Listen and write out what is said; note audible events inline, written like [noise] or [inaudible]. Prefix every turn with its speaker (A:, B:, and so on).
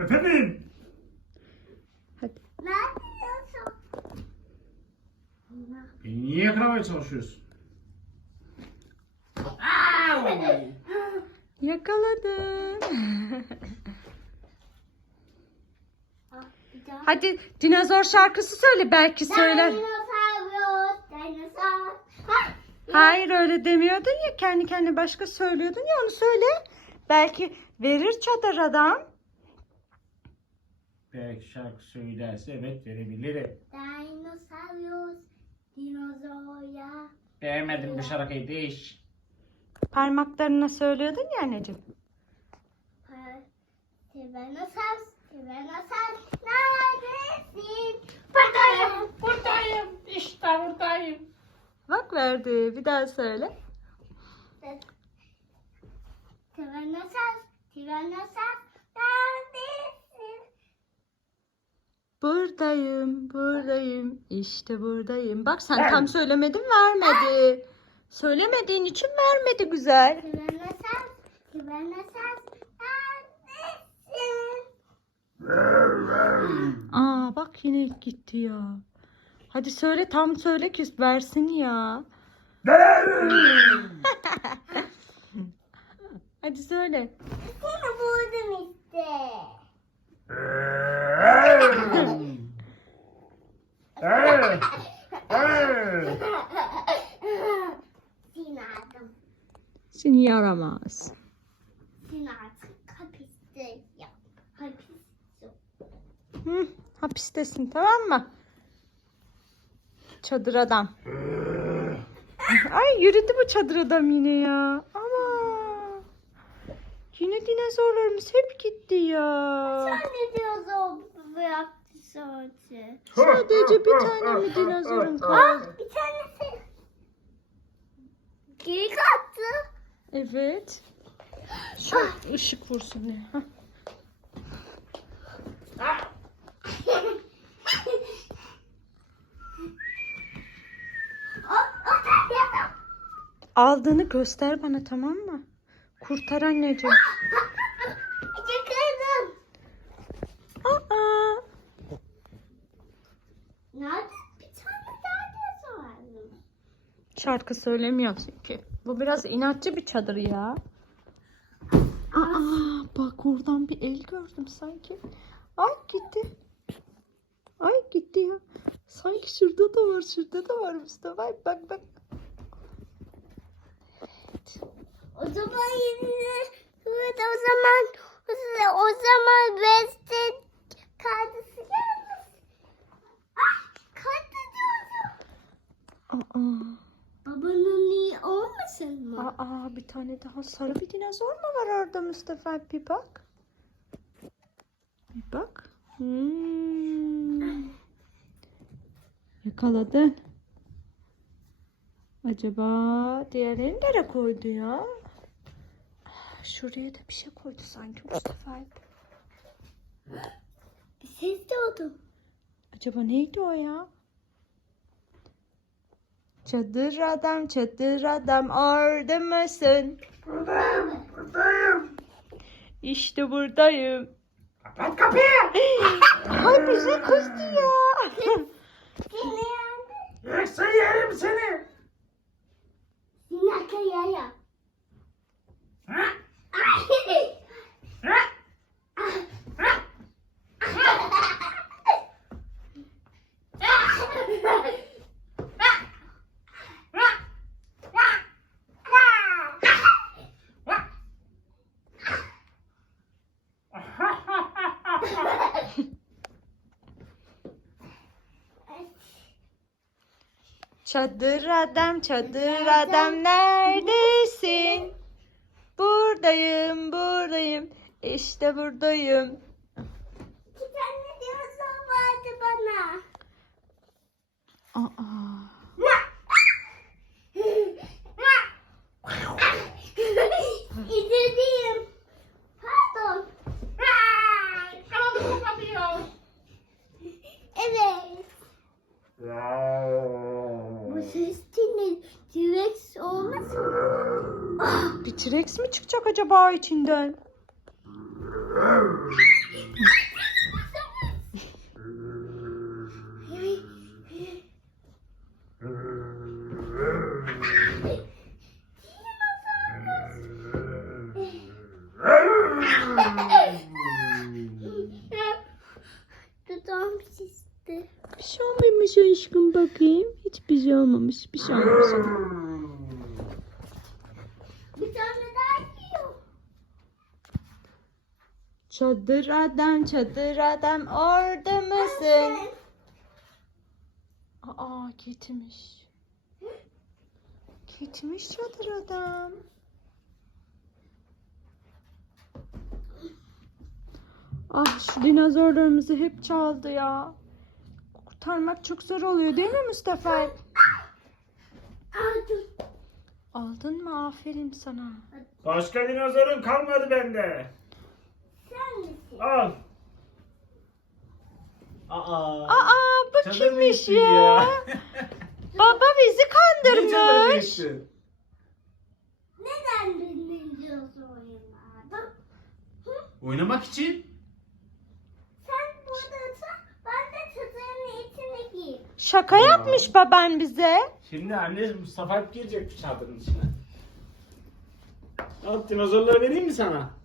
A: Efendim?
B: Hadi.
C: Ben
A: de Niye yakalamaya çalışıyorsun?
B: [laughs] Yakaladın. [laughs] Hadi dinozor şarkısı söyle belki söyler. Hayır öyle demiyordun ya kendi kendine başka söylüyordun ya onu söyle. Belki verir çadır adam
A: pek şarkı söylerse evet verebilirim.
C: Dinosaurus, dinozoya.
A: Beğenmedim Dinosavri. bu şarkıyı değiş.
B: Parmaklarına söylüyordun ya anneciğim.
C: Tivenosaurus, Tivenosaurus, neredesin?
B: Buradayım, buradayım, işte buradayım. Bak verdi, bir daha söyle.
C: [laughs] Tivenosaurus, Tivenosaurus, neredesin?
B: Buradayım, buradayım, işte buradayım. Bak sen Ay. tam söylemedin, vermedi. Ay. Söylemediğin için vermedi güzel.
C: [laughs] [laughs]
B: Aa bak yine gitti ya. Hadi söyle tam söyle ki versin ya. [laughs] Hadi söyle.
C: Yine buldum işte.
B: Seni yaramaz. Hı, hapistesin tamam mı? Çadır adam. Ay yürüdü bu çadır adam yine ya. Ama yine dinozorlarımız hep gitti ya.
C: Sen ne diyorsun? bıraktı şey. sadece.
B: Sadece [laughs] bir tane [laughs] mi dinozorun [laughs] kaldı? Ha,
C: bir tanesi. Geri kattı.
B: Evet. Şu ah. [laughs] ışık vursun ya. <diye. gülüyor> [laughs] Aldığını göster bana tamam mı? Kurtar anneciğim.
C: Yıkadım. [laughs] [laughs]
B: şarkı söylemiyor ki. Bu biraz inatçı bir çadır ya. Aa, aa, bak oradan bir el gördüm sanki. Ay gitti. Ay gitti ya. Sanki şurada da var, şurada da var Mustafa. Ay, bak bak.
C: Evet. O zaman yine evet, o zaman o zaman beste kardeşi gelmiş. Ah, kardeşi o Aa. aa.
B: Aa bir tane daha sarı bir dinozor mu var orada Mustafa? Bir bak. Bir bak. Hmm. Yakaladın. Acaba diğerini nereye koydu ya? Şuraya da bir şey koydu sanki Mustafa.
C: Bir ses de oldu.
B: Acaba neydi o ya? Çadır adam, çadır adam orada mısın?
A: Buradayım, buradayım.
B: İşte buradayım. Kapat kapıyı. [laughs] Ay bize kızdı ya.
A: Yoksa [laughs] sen yerim seni.
C: Yakayaya. [laughs] ha?
B: Çadır adam, çadır adam, adam neredesin? Güzel. Buradayım, buradayım. İşte buradayım.
C: İki tane diyorsun vardı bana. Aa. -a.
B: bir T-Rex mi çıkacak acaba içinden? Bir şey olmamış aşkım bakayım. Hiç bir şey olmamış. Bir şey olmamış. Çadır adam, çadır adam orada mısın? Aa gitmiş. [laughs] gitmiş çadır adam. [laughs] ah şu dinozorlarımızı hep çaldı ya. Kurtarmak çok zor oluyor değil mi Mustafa? [laughs] Aldın mı? Aferin sana.
A: Başka dinozorun kalmadı bende. Sen misin? Al. Aa.
B: Aa bu çatırın kimmiş ya? ya. [laughs] Baba bizi kandırmış. Ne
C: Neden dinleyeceğiz oyunu
A: Oynamak için.
C: Sen burada otur, ben de çocuğun içine giyeyim.
B: Şaka Aa. yapmış baban bize.
A: Şimdi anne Mustafa girecek bu çadırın içine. Ne yaptın? Hazırlığı vereyim mi sana?